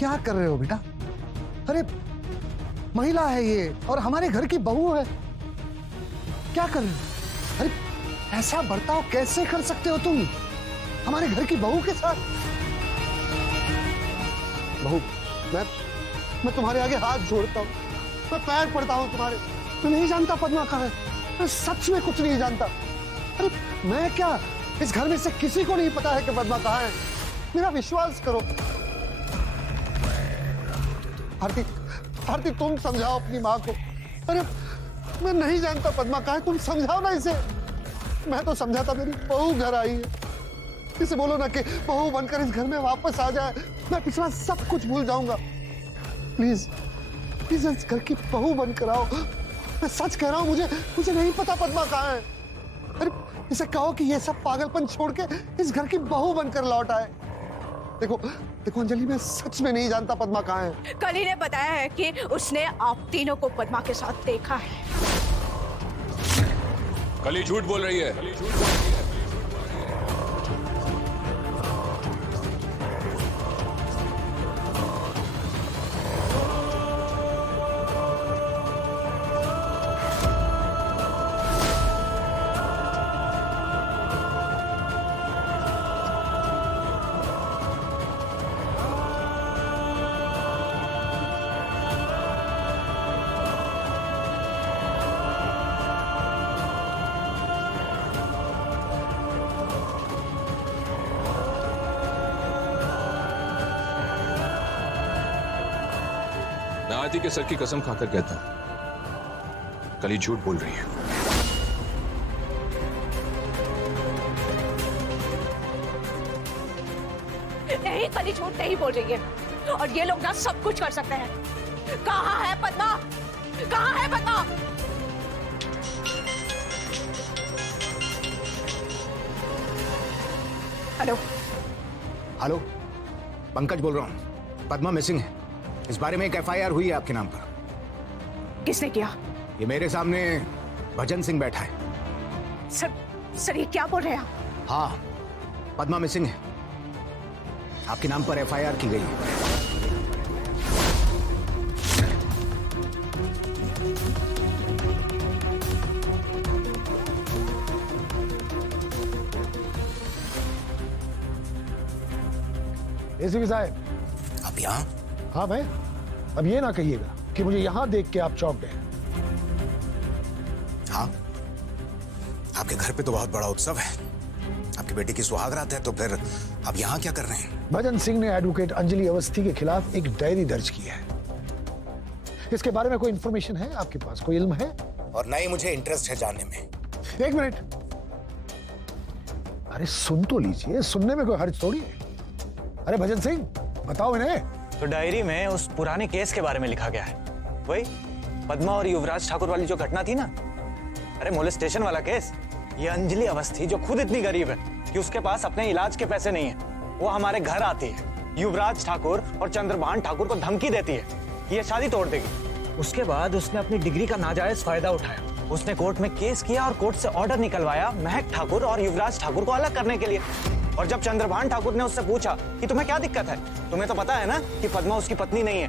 क्या कर रहे हो बेटा? अरे महिला है ये और हमारे घर की बहू है, क्या कर रहे हो? अरे ऐसा बर्ताव कैसे कर सकते हो तुम हमारे घर की बहू के साथ? बहू, मैं तुम्हारे आगे हाथ जोड़ता हूँ, मैं पैर पड़ता हूँ तुम्हारे। मैं नहीं जानता पद्मा कहाँ है, मैं सच में कुछ नहीं जानता। अरे मैं क्या, इस घर में से किसी को नहीं पता है कि पद्मा कहाँ है। मेरा विश्वास करो। आरती, आरती तुम समझाओ अपनी माँ को। अरे मैं नहीं जानता पद्मा कहाँ है, तुम समझाओ ना इसे। मैं तो समझा था मेरी बहू घर आई है, इसे बोलो ना कि बहू बनकर इस घर में वापस आ जाए, मैं पिछला सब कुछ भूल जाऊंगा। प्लीज प्लीज इस घर की बहू बनकर आओ। मैं सच कह रहा हूं, मुझे नहीं पता पद्मा कहाँ है। अरे इसे कहो कि ये सब पागलपन छोड़ के इस घर की बहू बनकर लौट आए। देखो देखो अंजलि, मैं सच में नहीं जानता पद्मा कहाँ है। कली ने बताया है कि उसने आप तीनों को पद्मा के साथ देखा है। कली झूठ बोल रही है। मैं आरती के सर की कसम खाकर कहता हूं, कली झूठ बोल रही है। नहीं, कली झूठ नहीं बोल रही है और ये लोग ना सब कुछ कर सकते हैं। कहाँ है पद्मा? कहाँ है पद्मा? हेलो हेलो, पंकज बोल रहा हूँ। पद्मा मिसिंग है, इस बारे में एक एफआईआर हुई है आपके नाम पर। किसने किया? ये मेरे सामने भजन सिंह बैठा है। सर ये क्या बोल रहे हैं आप? हाँ, पद्मा मिसिंग है, आपके नाम पर एफआईआर की गई है। एसीपी साहब। आप यहाँ? हाँ भाई, अब ये ना कहिएगा कि मुझे यहां देख के आप चौंक गए। हाँ, आपके घर पे तो बहुत बड़ा उत्सव है, आपकी बेटी की सुहागरात है, तो फिर आप यहाँ क्या कर रहे हैं? भजन सिंह ने एडवोकेट अंजलि अवस्थी के खिलाफ एक डायरी दर्ज की है। इसके बारे में कोई इंफॉर्मेशन है आपके पास, कोई इल्म है? और नहीं, मुझे इंटरेस्ट है जानने में। एक मिनट, अरे सुन तो लीजिए, सुनने में कोई हर्ज थोड़ी है। अरे भजन सिंह, बताओ इन्हें। तो डायरी में उस पुराने केस के बारे में लिखा गया है, वही पद्मा और युवराज ठाकुर वाली जो घटना थी ना। अरे मोलेस्टेशन वाला केस। ये अंजलि अवस्थी जो खुद इतनी गरीब है कि उसके पास अपने इलाज के पैसे नहीं है, वो हमारे घर आती है, युवराज ठाकुर और चंद्रभान ठाकुर को धमकी देती है कि ये शादी तोड़ देगी। उसके बाद उसने अपनी डिग्री का नाजायज फायदा उठाया, उसने कोर्ट में केस किया और कोर्ट से ऑर्डर निकलवाया महक ठाकुर और युवराज ठाकुर को अलग करने के लिए। और जब चंद्रभान ठाकुर ने उससे पूछा कि तुम्हें क्या दिक्कत है, तुम्हें तो पता है ना कि पद्मा उसकी पत्नी नहीं है,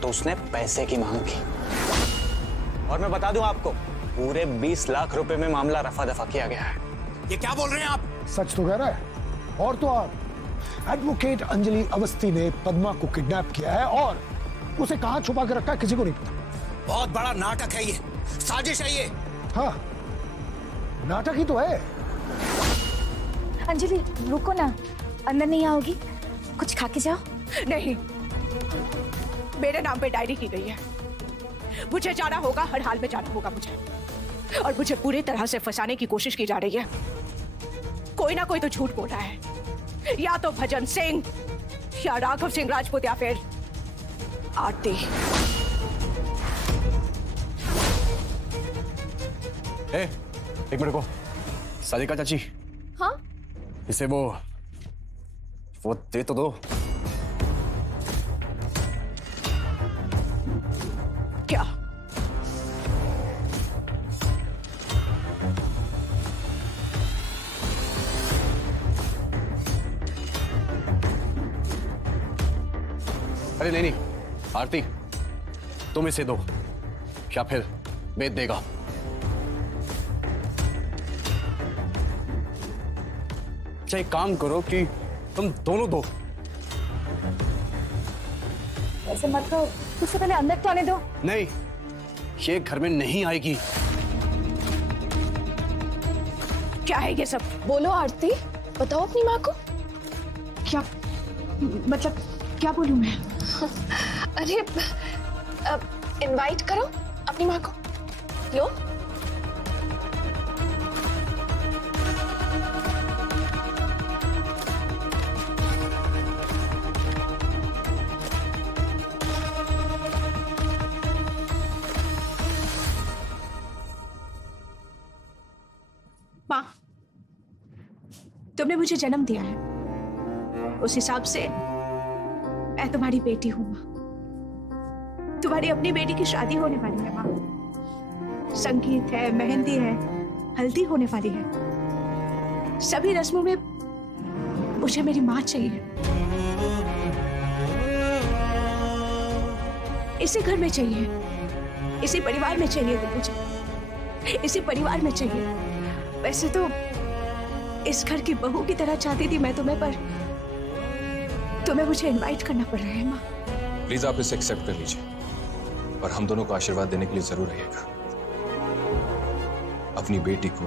तो उसने पैसे की मांग की। और मैं बता दूं आपको, पूरे 20 लाख रुपए में मामला रफा दफा किया गया है। ये क्या बोल रहे हैं आप? सच तो कह रहा है। और तो और एडवोकेट अंजलि अवस्थी ने पद्मा को किडनैप किया है और उसे कहां छुपा के रखा है किसी को नहीं पता। बहुत बड़ा नाटक है ये, साजिश है ये। हाँ, नाटक ही तो है। अंजलि रुको ना, अंदर नहीं आओगी? कुछ खा के जाओ। नहीं, मेरे नाम पे डायरी की गई है, मुझे जाना होगा, हर हाल में जाना होगा मुझे, और मुझे पूरी तरह से फंसाने की कोशिश की जा रही है। कोई ना कोई तो झूठ बोल रहा है, या तो भजन सिंह या राघव सिंह राजपूत या फिर आरती। एक मिनट को, सादिका चाची। हाँ, इसे वो दे तो दो। क्या? अरे नहीं आरती, तुम इसे दो या फिर वेद देगा। अच्छा एक काम करो कि तुम दोनों दो। ऐसे मत करो, उससे पहले अंदर तो आने दो। नहीं, ये घर में नहीं आएगी। क्या है ये सब? बोलो आरती, बताओ अपनी माँ को। क्या मतलब क्या बोलूं मैं? अरे इनवाइट करो अपनी माँ को। लो। माँ, तुमने मुझे जन्म दिया है, उस हिसाब से मैं तुम्हारी बेटी हूं माँ। तुम्हारी अपनी बेटी की शादी होने वाली है माँ। संगीत है, मेहंदी है, हल्दी होने वाली है। सभी रस्मों में मुझे मेरी माँ चाहिए। इसी घर में चाहिए, इसी परिवार में चाहिए तुम मुझे, इसी परिवार में चाहिए। वैसे तो इस घर की बहू की तरह चाहती थी मैं तुम्हें, पर तुम्हें मुझे इनवाइट करना पड़ रहा है माँ। प्लीज आप इसे एक्सेप्ट कर लीजिए और हम दोनों को आशीर्वाद देने के लिए जरूर रहिएगा। अपनी बेटी को,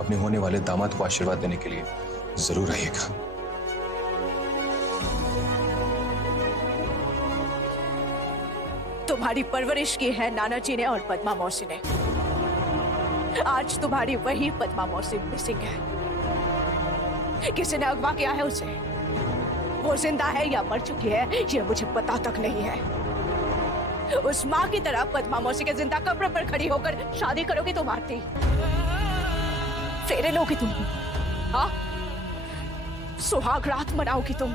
अपने होने वाले दामाद को आशीर्वाद देने के लिए जरूर रहिएगा। तुम्हारी परवरिश की है नाना जी ने और पद्मा मौसी ने। आज तुम्हारी वही पद्मा मौसी मिसिंग है। किसी ने अगवा किया है उसे। वो जिंदा है या मर चुकी है ये मुझे पता तक नहीं है। उस माँ की तरह पद्मा मौसी के जिंदा कब्र पर खड़ी होकर शादी करोगी तुम आरती? फेरे लोगी तुम? हाँ, सुहाग रात मनाओगी तुम?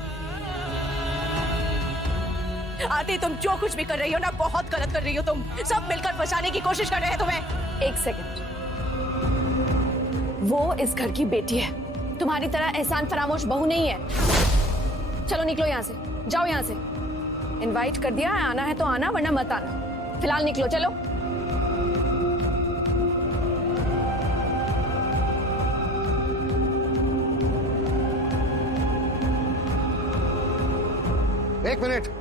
आरती, तुम जो कुछ भी कर रही हो ना, बहुत गलत कर रही हो तुम। सब मिलकर फंसाने की कोशिश कर रहे हैं तुम्हें। एक सेकंड, वो इस घर की बेटी है, तुम्हारी तरह एहसान फरामोश बहू नहीं है। चलो निकलो यहाँ से, जाओ यहाँ से। इनवाइट कर दिया, आना है तो आना, वरना मत आना। फिलहाल निकलो, चलो। एक मिनट।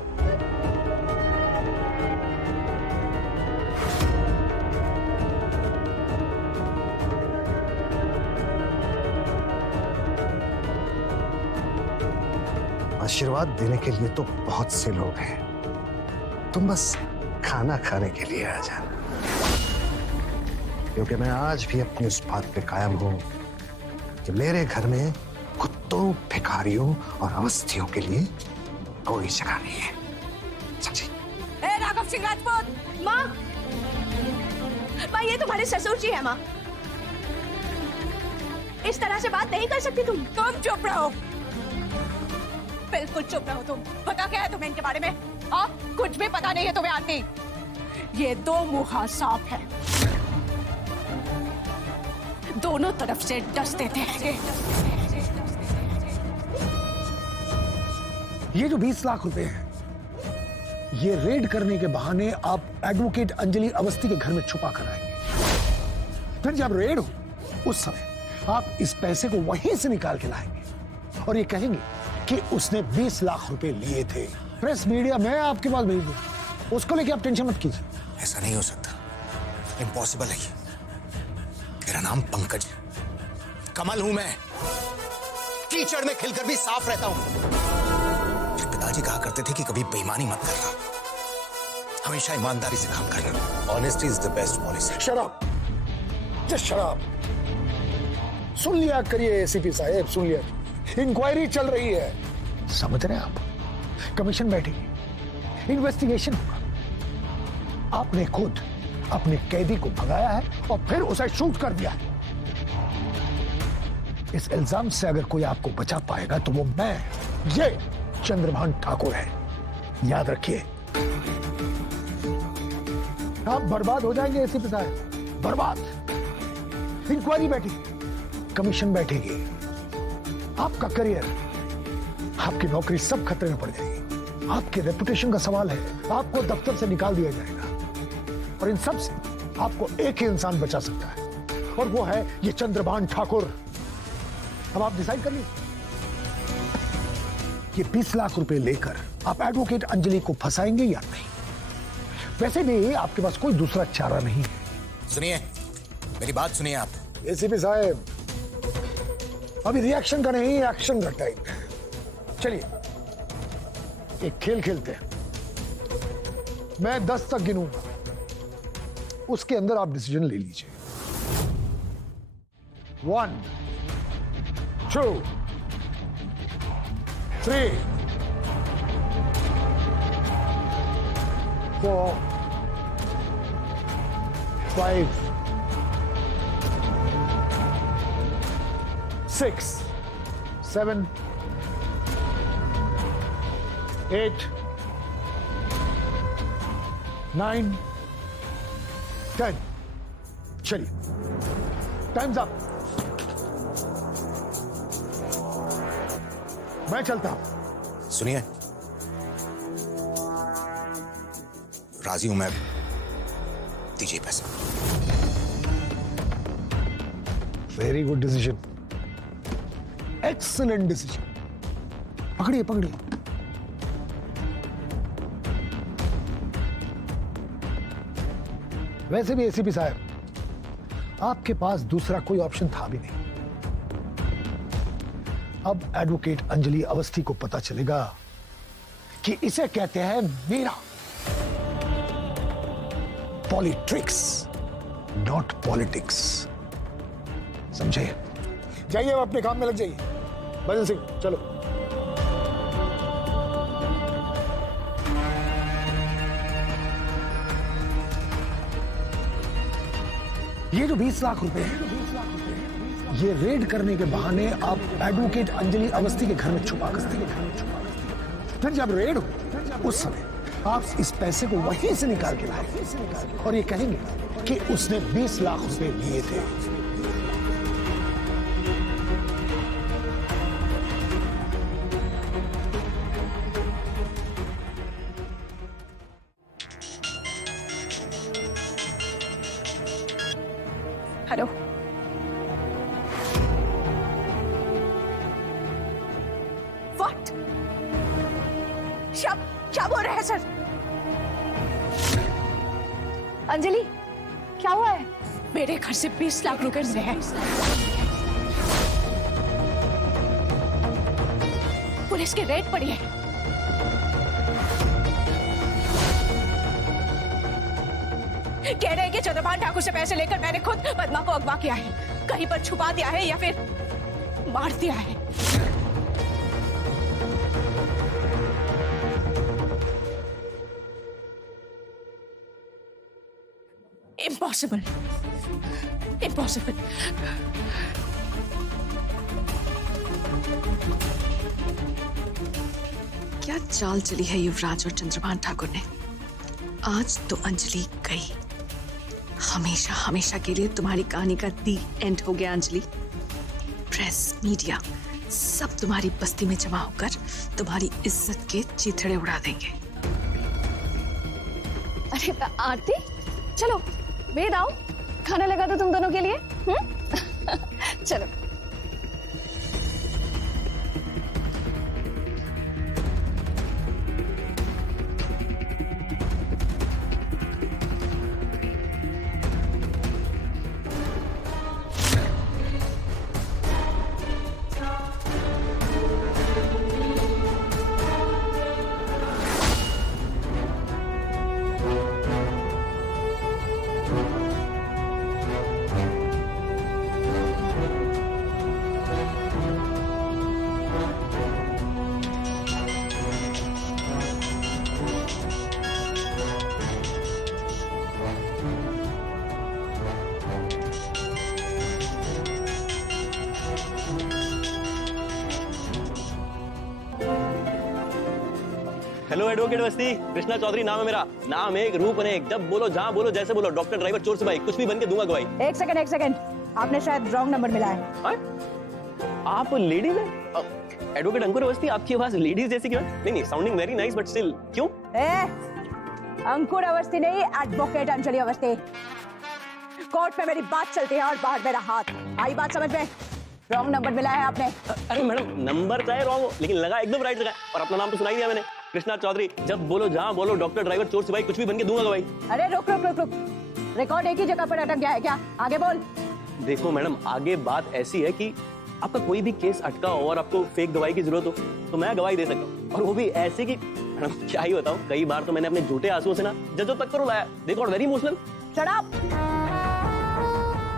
आशीर्वाद देने के लिए तो बहुत से लोग हैं, तुम बस खाना खाने के लिए आ जाना। क्योंकि मैं आज भी अपनी उस बात पे कायम हूं कि मेरे घर में कुत्तों, भिखारियों और अवस्थियों के लिए कोई जगह नहीं है। समझी? राघव सिंह राजपूत। माँ, माँ ये तुम्हारे ससुर जी है माँ। इस तरह से बात नहीं कर सकती तुम। तुम चुप रहो, बिल्कुल चुप रहो तुम। पता क्या है तुम्हें इनके बारे में? आप कुछ भी पता नहीं है तुम्हें आरती। ये दो मुंहा सांप है, दोनों तरफ से डस देते हैं। ये जो 20 लाख रुपए हैं, ये रेड करने के बहाने आप एडवोकेट अंजलि अवस्थी के घर में छुपा कर आएंगे। फिर जब रेड हो उस समय आप इस पैसे को वहीं से निकाल के लाएंगे और ये कहेंगे कि उसने 20 लाख रुपए लिए थे। प्रेस मीडिया मैं आपके पास भेज दूं, उसको लेके आप टेंशन मत कीजिए। ऐसा नहीं हो सकता, इम्पॉसिबल है ये। मेरा नाम पंकज है, कमल हूं मैं, कीचड़ में खिलकर भी साफ रहता हूं। मेरे पिताजी कहा करते थे कि कभी बेईमानी मत करना, हमेशा ईमानदारी से काम करना। Honesty is the best policy. शराब, जस्ट शराब। सुन लिया करिए एसीपी साहब, सुन लिया। इंक्वायरी चल रही है, समझ रहे हैं आप? कमीशन बैठेगी, इन्वेस्टिगेशन होगा। आपने खुद अपने कैदी को भगाया है और फिर उसे शूट कर दिया है। इस इल्जाम से अगर कोई आपको बचा पाएगा तो वो मैं, ये चंद्रभान ठाकुर है, याद रखिए। आप बर्बाद हो जाएंगे एसीपी साहब, बर्बाद। इंक्वायरी बैठेगी, कमीशन बैठेगी, आपका करियर, आपकी नौकरी सब खतरे में पड़ जाएगी। आपके रेपुटेशन का सवाल है। आपको दफ्तर से निकाल दिया जाएगा और इन सब से आपको एक ही इंसान बचा सकता है और वो है ये चंद्रभान ठाकुर। अब आप डिसाइड कर लीजिए। ये 20 लाख रुपए लेकर आप एडवोकेट अंजलि को फंसाएंगे या नहीं? वैसे भी आपके पास कोई दूसरा चारा नहीं है। सुनिए, मेरी बात सुनिए आप। एसीपी साहब, अभी रिएक्शन का नहीं, एक्शन का टाइम है। चलिए एक खेल खेलते हैं। मैं 10 तक गिनूंगा, उसके अंदर आप डिसीजन ले लीजिए। 1 2 3 4 5 6 7 8 9 10। चलिए, टाइम्स अप। मैं चलता हूं। सुनिए, राजी हूं मैं, दीजिए पैसा। Very good decision, excellent decision. पकड़िए पकड़िए। वैसे भी एसीपी साहब, आपके पास दूसरा कोई ऑप्शन था भी नहीं। अब एडवोकेट अंजलि अवस्थी को पता चलेगा कि इसे कहते हैं मीरा। पॉलिट्रिक्स नॉट पॉलिटिक्स, समझे? जाइए, अब अपने काम में लग जाइए। भजन सिंह, चलो। ये जो 20 लाख रुपए हैं, ये रेड करने के बहाने आप एडवोकेट अंजलि अवस्थी के घर में छुपा कर, फिर जब रेड हो उस समय आप इस पैसे को वहीं से निकाल के लाए और ये कहेंगे कि उसने 20 लाख रुपए लिए थे। Hello, what? क्या बोल रहे हैं सर? अंजलि, क्या हुआ है? मेरे घर से 20 लाख रुपए मिले हैं। पुलिस की रेड पड़ी है। कह रहे हैं कि चंद्रभान ठाकुर से पैसे लेकर मैंने खुद पद्मा को अगवा किया है, कहीं पर छुपा दिया है या फिर मार दिया है। Impossible, impossible. क्या चाल चली है युवराज और चंद्रभान ठाकुर ने। आज तो अंजलि गई, हमेशा हमेशा के लिए तुम्हारी कहानी का दी एंड हो गया अंजलि। प्रेस, मीडिया सब तुम्हारी बस्ती में जमा होकर तुम्हारी इज्जत के चीथड़े उड़ा देंगे। अरे आरती, चलो वेद आओ, खाना लगा दो तुम दोनों के लिए। चलो। हेलो एडवोकेट अवस्थी, कृष्णा चौधरी नाम है मेरा। नाम एक, रूप अनेक, जब बोलो जहाँ बोलो जैसे बोलो, डॉक्टर, ड्राइवर, चोर सिपाही, कुछ भी बन के दूंगा गवाही। एक सेकंड, आपने शायद रॉन्ग नंबर मिला है। आप लेडीज हैं? एडवोकेट अंकुर अवस्थी, आपकी आवाज लेडीज जैसी क्यों है? नहीं sounding very nice but still क्यों? अंकुर अवस्थी नहीं, एडवोकेट अंजलि अवस्थी। कोर्ट में मेरी बात चलती है और बाहर मेरा हाथ। आई बात समझ में? रॉन्ग नंबर मिला है आपने। अरे मैडम, नंबर चाहे रॉन्ग हो लेकिन लगा एकदम राइट जगह। और अपना नाम तो सुनाई दिया मैंने, कृष्णा चौधरी। जब बोलो जहां बोलो, डॉक्टर, ड्राइवर, चोर, सिपाही, कुछ भी बन के दूंगा गवाही। अरे रुक रुक रुक रुक, रिकॉर्ड एक ही जगह पर अटक गया है क्या? आगे बोल। देखो मैडम, आगे बात ऐसी है कि आपका कोई भी केस अटका हो और आपको फेक गवाही की जरूरत हो तो मैं गवाही दे सकता हूँ, और वो भी ऐसे कि मैडम क्या ही बताऊं, कई बार तो मैंने अपने झूठे आंसुओं से ना जजों तक को रुलाया। देखो वेरी इमोशनल। Shut up.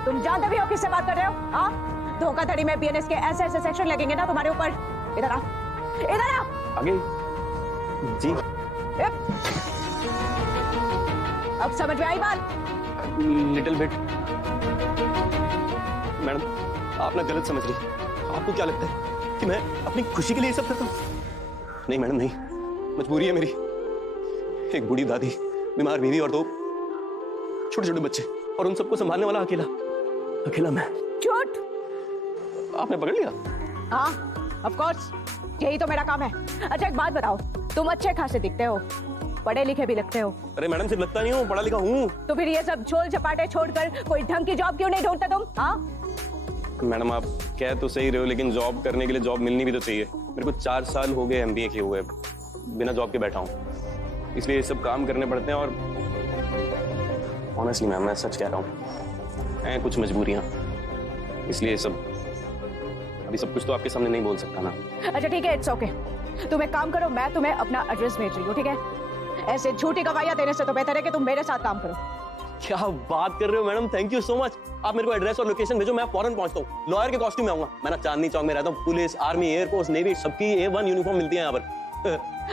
तुम जानते भी हो किससे बात कर रहे हो? हाँ, धोखाधड़ी में बीएनएस के ऐसे ऐसे सेक्शन लगेंगे ना तुम्हारे ऊपर। इधर आ, इधर आ। आगे जी। अब समझ में आई बात? Little bit. मैडम आप ना गलत समझ रही। आपको क्या लगता है कि मैं अपनी खुशी के लिए ये सब करता हूँ? नहीं मैडम नहीं, मजबूरी है मेरी। एक बूढ़ी दादी, बीमार बीवी और 2 छोटे छोटे बच्चे, और उन सबको संभालने वाला अकेला मैं। झूठ। आपने पकड़ लिया? हाँ ऑफ कोर्स, यही तो मेरा काम है। अच्छा एक बात बताओ, तुम अच्छे खासे दिखते हो, पढ़े लिखे भी लगते हो। अरे मैडम सिर्फ लगता नहीं हूँ, पढ़ा लिखा हूँ। तो फिर ये सब झोल झपाटे छोड़कर कोई ढंग की जॉब क्यों नहीं ढूंढते तुम? हाँ मैडम आप कह तो सही रहे हो, लेकिन जॉब करने के लिए जॉब मिलनी भी तो चाहिए। मेरे को 4 साल हो गए MBA किए हुए, बिना जॉब के बैठा हूँ, इसलिए ये सब काम करने पड़ते हैं। और ऑनेस्टली मैम मैं सच कह रहा हूँ, हैं कुछ मजबूरियाँ, इसलिए सब अभी सब कुछ तो आपके सामने नहीं बोल सकता ना। अच्छा ठीक है, इट्स ओके। तुम एक काम करो, मैं तुम्हें अपना एड्रेस भेज रही हूँ, ठीक है? ऐसे झूठी गवाहियां देने से तो बेहतर है कि तुम मेरे साथ काम करो। क्या बात कर रहे हो madam, thank you so much. आप मेरे को एड्रेस और लोकेशन भेजो, मैं फौरन पहुंचता हूँ। लॉयर के कॉस्ट्यूम में आऊंगा। मैं ना चांदनी चौक में रहता हूँ, पुलिस, आर्मी, एयरफोर्स, नेवी सबकी A1 यूनिफॉर्म मिलती है यहाँ पर।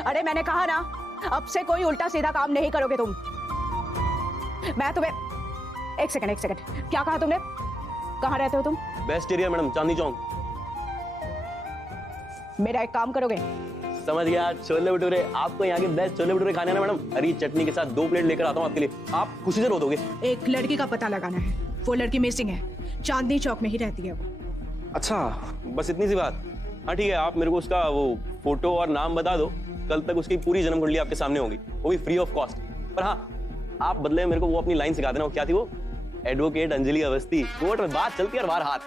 अरे मैंने कहा ना, अब से कोई उल्टा सीधा काम नहीं करोगे तुम। मैं तुम्हें एक सेकंड, क्या कहा तुमने? कहाँ रहते हो तुम? Best area madam, Chandni Chowk. मेरा एक काम करोगे? समझ गया, छोले भटूरे। आपको यहाँ के बेस्ट छोले भटूरे खाने ना मैडम, हरी चटनी के साथ 2 प्लेट लेकर आता हूँ आपके लिए। आप खुशी से रो दोगे। एक लड़की का पता लगाना है, वो लड़की मिसिंग है, चांदनी चौक में ही रहती है वो। अच्छा बस इतनी सी बात? हाँ ठीक है, आप मेरे को उसका वो फोटो और नाम बता दो, कल तक उसकी पूरी जन्म कुंडली आपके सामने होगी, वो भी फ्री ऑफ कॉस्ट। पर हाँ, आप बदले मेरे को वो अपनी लाइन सिखा देना। वो क्या थी वो? एडवोकेट अंजलि अवस्थी, कोर्ट में बात चलती है और बाहर हाथ।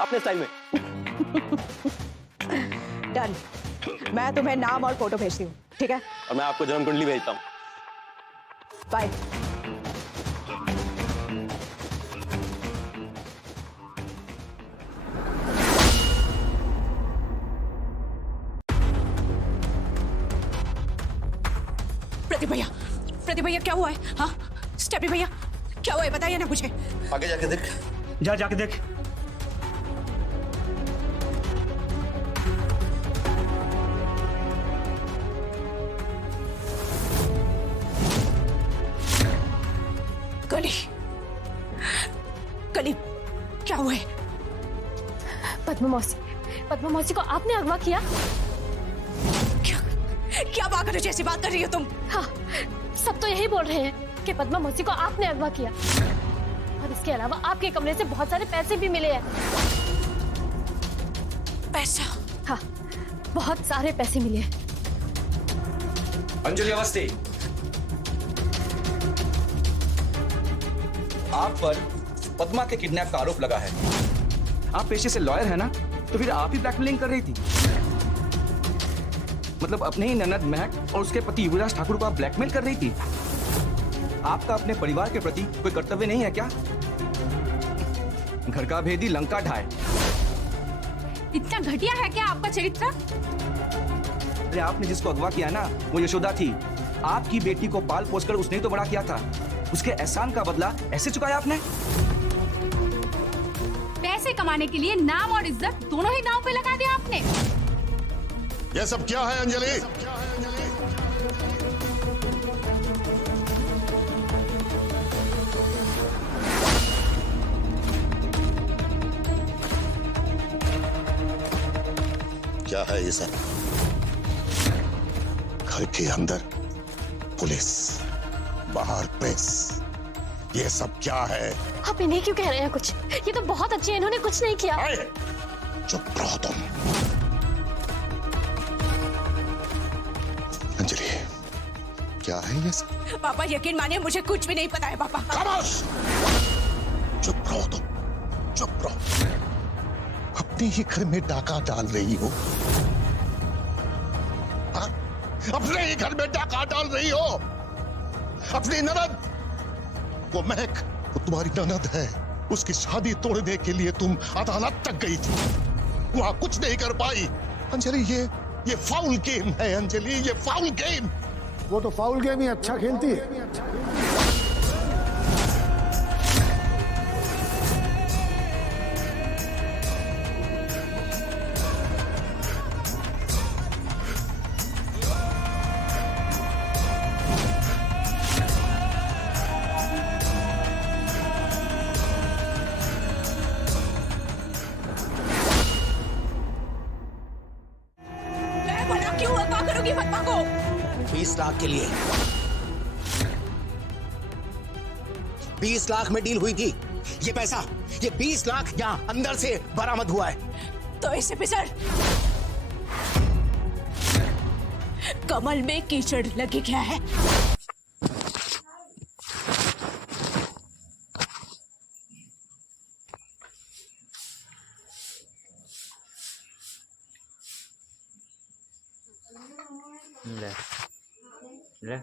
अपने स्टाइल में। डन। मैं तुम्हें नाम और फोटो भेजती हूँ, ठीक है? और मैं आपको जन्म कुंडली भेजता हूँ। बाय। प्रदीप भैया क्या हुआ है? हाँ स्टेपी भैया क्या हुआ है, बताइए ना मुझे। आगे जाके देख। जाके देख। कली क्या हुआ है? पद्मा मौसी को आपने अगवा किया? क्या पागल जैसी बात कर रही हो तुम? हाँ, सब तो यही बोल रहे हैं कि पद्मा मौसी को आपने अगवा किया, और इसके अलावा आपके कमरे से बहुत सारे पैसे भी मिले हैं। पैसा? हाँ, बहुत सारे पैसे मिले हैं। अंजलि अवस्थी, आप पर पद्मा के किडनैप का आरोप लगा है। आप पेशे से लॉयर है ना, तो फिर आप ही ब्लैकमेलिंग कर रही थी। मतलब अपने ही ननद महक और उसके पति युवराज ठाकुर को आप ब्लैकमेल कर रही थी। आपका अपने परिवार के प्रति कोई कर्तव्य नहीं है क्या? घर का भेदी लंका ढाए। इतना घटिया है क्या आपका चरित्र? अरे आपने जिसको अगवा किया ना, वो यशोदा थी। आपकी बेटी को पाल पोस कर उसने तो बड़ा किया था। उसके एहसान का बदला ऐसे चुकाया आपने? पैसे कमाने के लिए नाम और इज्जत दोनों ही दांव पे लगा दिया आपने। ये सब क्या है अंजलि? क्या है ये सब? घर के अंदर पुलिस, बाहर प्रेस, ये सब क्या है? आप इन्हें क्यों कह रहे हैं कुछ? ये तो बहुत अच्छे हैं, इन्होंने कुछ नहीं किया। चुप रहो तुम। क्या है ये सब? पापा यकीन मानिए मुझे कुछ भी नहीं पता है पापा। खामोश! चुप रहो तुम, चुप रहो। अपने ही घर में डाका डाल रही हो, हाँ? अपने ही घर में डाका डाल रही हो। अपनी ननद, वो महक, वो तुम्हारी ननद है, उसकी शादी तोड़ने के लिए तुम अदालत तक गई थी, वहां कुछ नहीं कर पाई। अंजलि ये फाउल गेम है अंजलि, ये फाउल गेम। वो तो फाउल गेम ही अच्छा खेलती है। मैं भला क्यों अगवा करूंगी पद्मा को? 20 लाख के लिए। 20 लाख में डील हुई थी। ये पैसा, ये 20 लाख यहाँ अंदर से बरामद हुआ है। तो इसे पिसर कमल में कीचड़ लगी क्या है? ले ले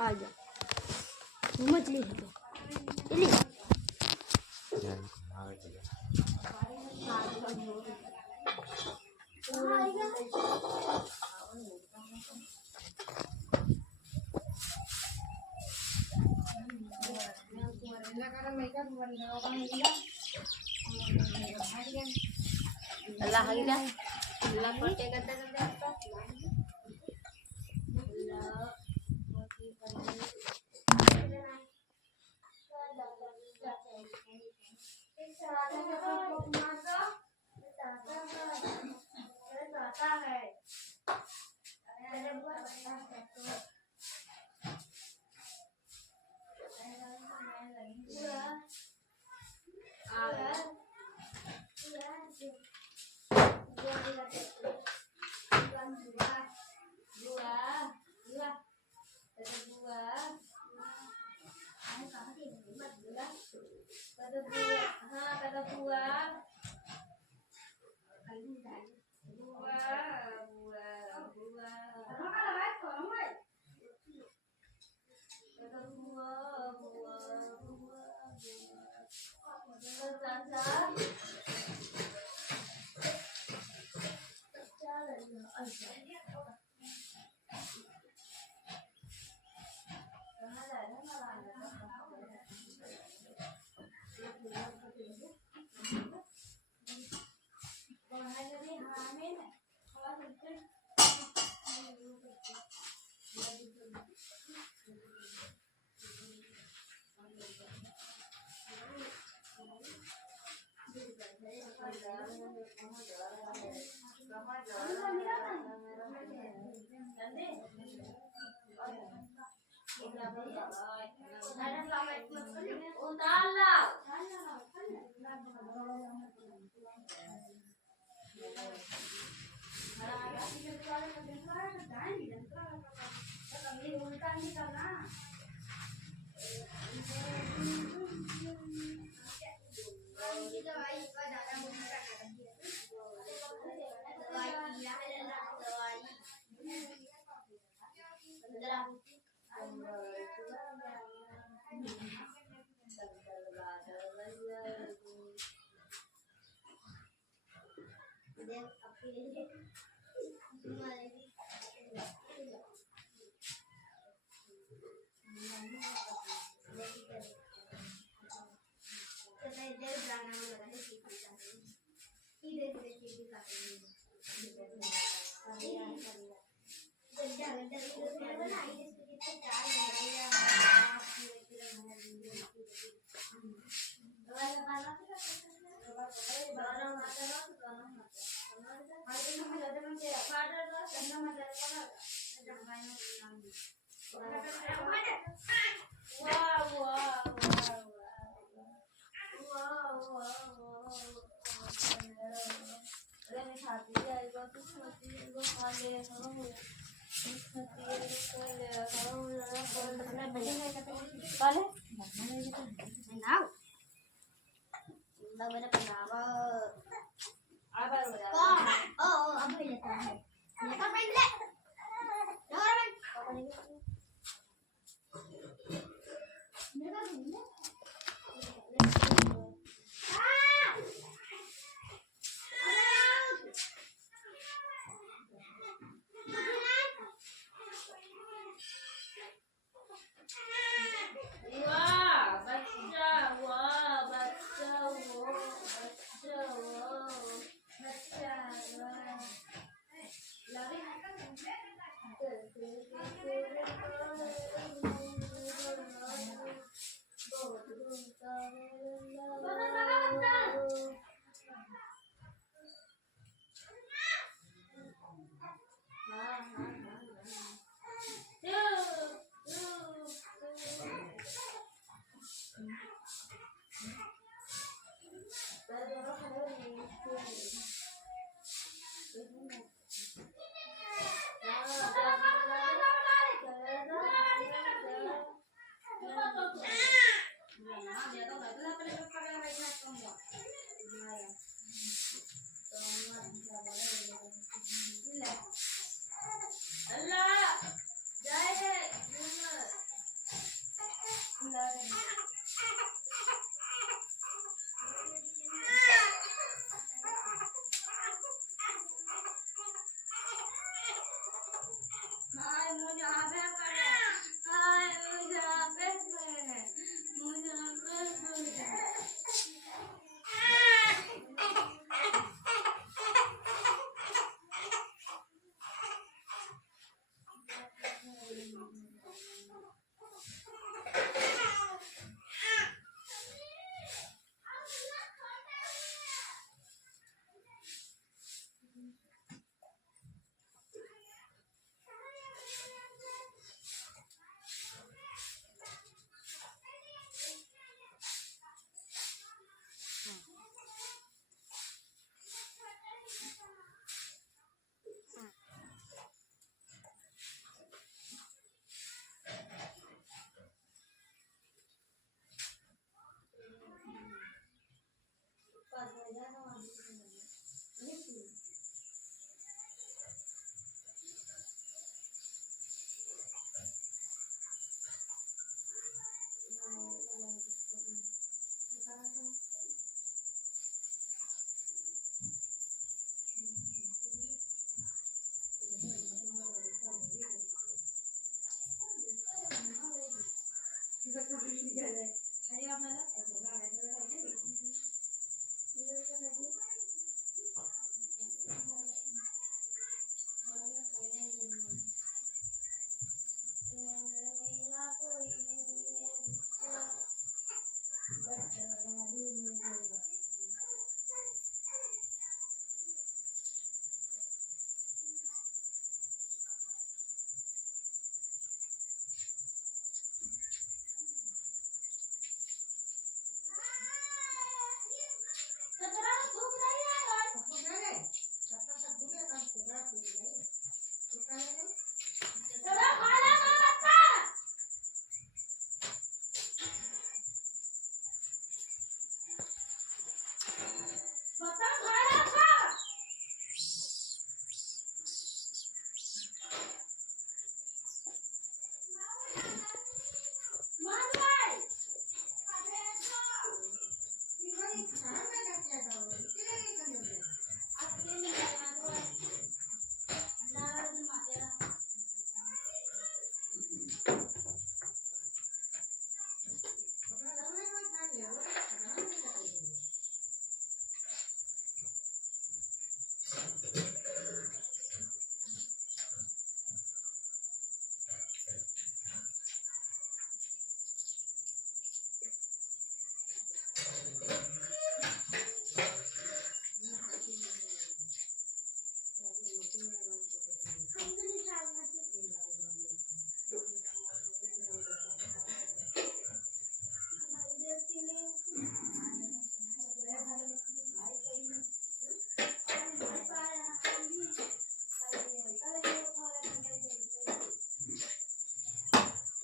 आ जा मछली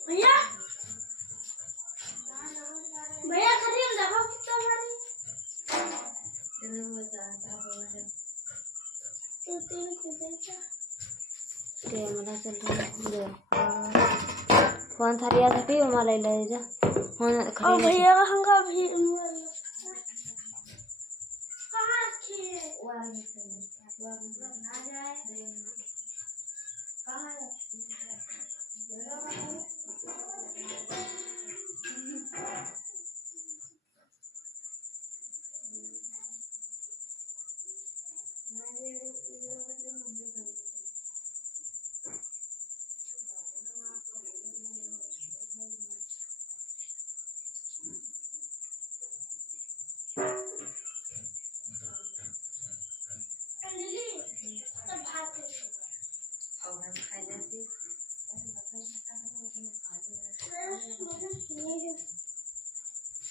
भैया भैया खड़ी हो जाओ कितना मारी मला चल फोन था रिया था कि मला ले जा फोन और भैया का हंगा भी कहाँ थे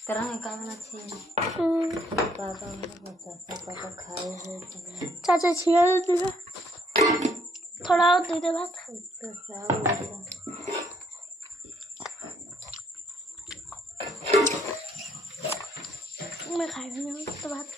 तरह है का बना छे पापा खाए है चाचा छिया दे दे थोड़ा और दे दे भात तो साव मैं खाई नहीं तो भात